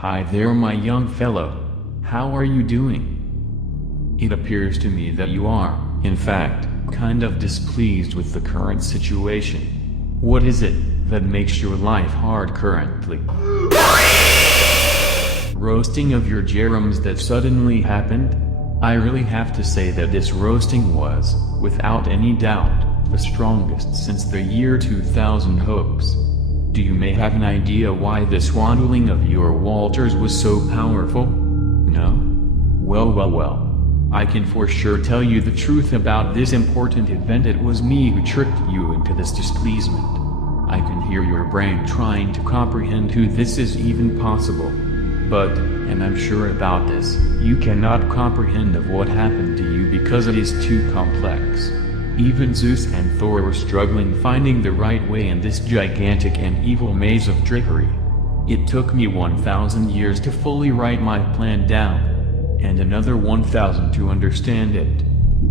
Hi there, my young fellow. How are you doing? It appears to me that you are, in fact, kind of displeased with the current situation. What is it that makes your life hard currently? Roasting of your germs that suddenly happened? I really have to say that this roasting was, without any doubt, the strongest since the year 2000 hoax. Do you may have an idea why this swallowing of your Walters was so powerful? No? Well. I can for sure tell you the truth about this important event. It was me who tricked you into this displeasement. I can hear your brain trying to comprehend who this is even possible. But, and I'm sure about this, you cannot comprehend of what happened to you because it is too complex. Even Zeus and Thor were struggling finding the right way in this gigantic and evil maze of trickery. It took me 1,000 years to fully write my plan down, and another 1,000 to understand it.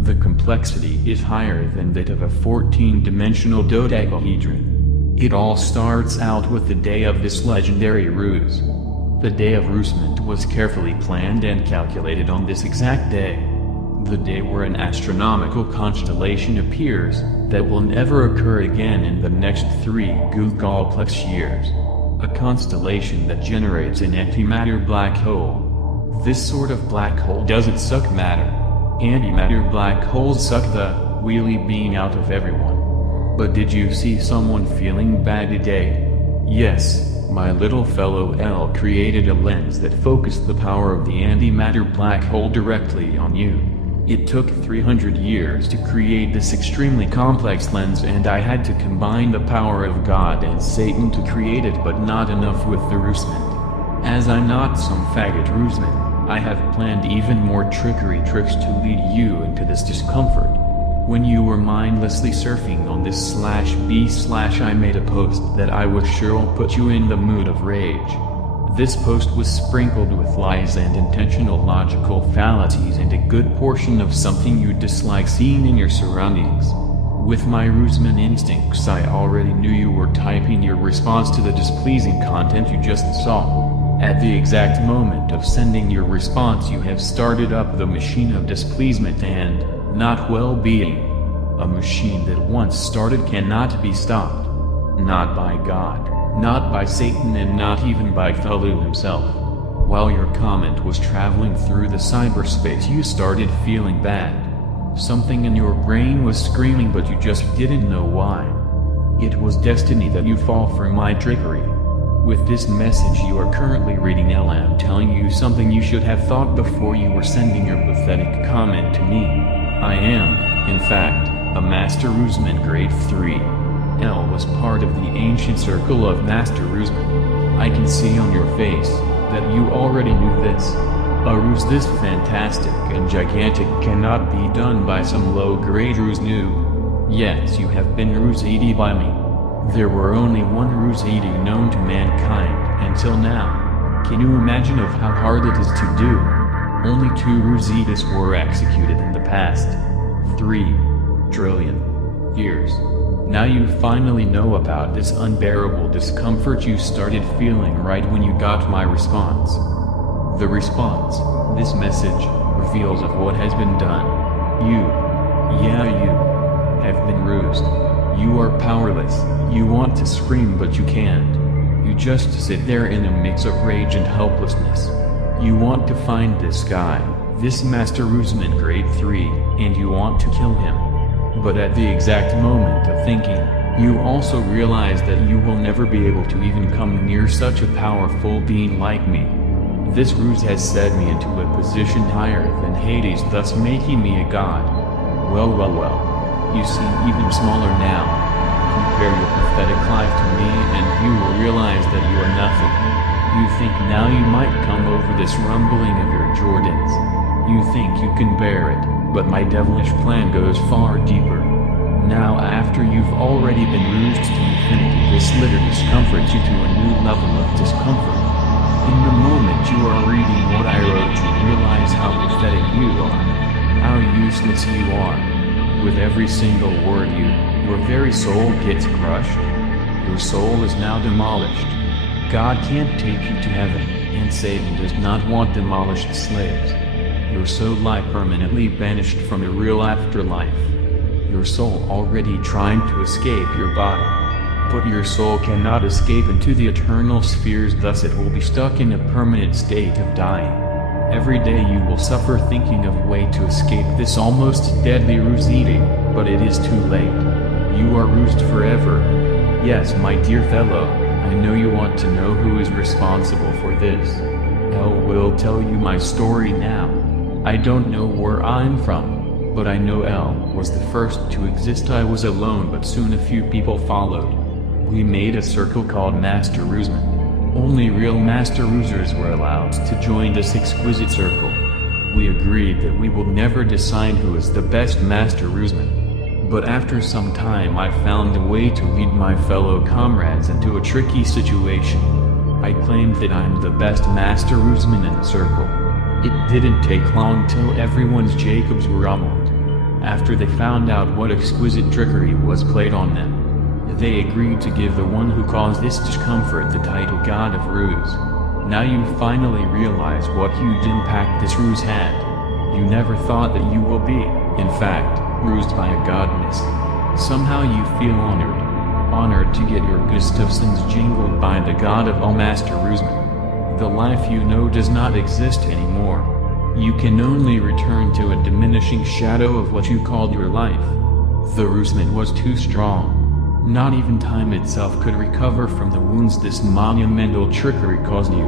The complexity is higher than that of a 14-dimensional dodecahedron. It all starts out with the day of this legendary ruse. The day of rusement was carefully planned and calculated on this exact day. The day where an astronomical constellation appears that will never occur again in the next 3 Googleplex years. A constellation that generates an antimatter black hole. This sort of black hole doesn't suck matter. Antimatter black holes suck the wheelie bean out of everyone. But did you see someone feeling bad today? Yes, my little fellow L created a lens that focused the power of the antimatter black hole directly on you. It took 300 years to create this extremely complex lens, and I had to combine the power of God and Satan to create it, but not enough with the rusement. As I'm not some faggot ruseman, I have planned even more tricks to lead you into this discomfort. When you were mindlessly surfing on this /b/ I made a post that I was sure will put you in the mood of rage. This post was sprinkled with lies and intentional logical fallacies and a good portion of something you dislike seeing in your surroundings. With my ruseman instincts, I already knew you were typing your response to the displeasing content you just saw. At the exact moment of sending your response, you have started up the machine of displeasement and not well-being. A machine that once started cannot be stopped. Not by God, not by Satan, and not even by Thulu himself. While your comment was traveling through the cyberspace, you started feeling bad. Something in your brain was screaming, but you just didn't know why. It was destiny that you fall for my trickery. With this message you are currently reading, I'm telling you something you should have thought before you were sending your pathetic comment to me. I am, in fact, a Master Ruseman Grade 3. L was part of the ancient circle of Master Rusemen. I can see on your face that you already knew this. A ruse this fantastic and gigantic cannot be done by some low-grade ruse noob. Yes, you have been ruse-ed by me. There were only one ruse-ed known to mankind until now. Can you imagine of how hard it is to do? Only 2 ruse-eds were executed in the past 3 trillion years. Now you finally know about this unbearable discomfort you started feeling right when you got my response. The response, this message, reveals of what has been done. You have been rused. You are powerless. You want to scream but you can't. You just sit there in a mix of rage and helplessness. You want to find this guy, this Master Ruseman Grade 3, and you want to kill him. But at the exact moment of thinking, you also realize that you will never be able to even come near such a powerful being like me. This ruse has set me into a position higher than Hades, thus making me a god. Well. You seem even smaller now. Compare your pathetic life to me and you will realize that you are nothing. You think now you might come over this rumbling of your Jordans. You think you can bear it, but my devilish plan goes far deeper. Now after you've already been rused to infinity, this litter discomforts you to a new level of discomfort. In the moment you are reading what I wrote, you realize how pathetic you are. How useless you are. With every single word your very soul gets crushed. Your soul is now demolished. God can't take you to heaven, and Satan does not want demolished slaves. Your soul lies permanently banished from the real afterlife. Your soul already trying to escape your body. But your soul cannot escape into the eternal spheres, thus it will be stuck in a permanent state of dying. Every day you will suffer thinking of a way to escape this almost deadly ruse eating, but it is too late. You are rused forever. Yes, my dear fellow, I know you want to know who is responsible for this. I will tell you my story now. I don't know where I'm from, but I know L was the first to exist. I was alone, but soon a few people followed. We made a circle called Master Rusemen. Only real Master Rusers were allowed to join this exquisite circle. We agreed that we will never decide who is the best Master Ruseman. But after some time I found a way to lead my fellow comrades into a tricky situation. I claimed that I'm the best Master Ruseman in the circle. It didn't take long till everyone's Jacobs were humbled. After they found out what exquisite trickery was played on them, they agreed to give the one who caused this discomfort the title God of Ruse. Now you finally realize what huge impact this ruse had. You never thought that you will be, in fact, rused by a godness. Somehow you feel honored to get your Gustafsons jingled by the God of all Master Rusemen. The life you know does not exist anymore. You can only return to a diminishing shadow of what you called your life. The rusement was too strong. Not even time itself could recover from the wounds this monumental trickery caused you.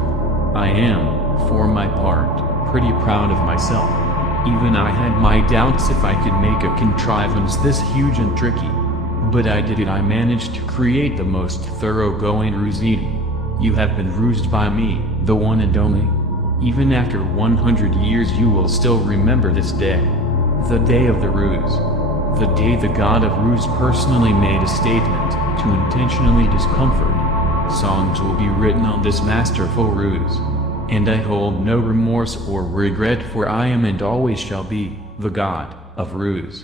I am, for my part, pretty proud of myself. Even I had my doubts if I could make a contrivance this huge and tricky. But I did it. I managed to create the most thoroughgoing ruse eating. You have been rused by me, the one and only. Even after 100 years you will still remember this day. The day of the ruse. The day the God of Ruse personally made a statement to intentionally discomfort. Songs will be written on this masterful ruse. And I hold no remorse or regret, for I am and always shall be the God of Ruse.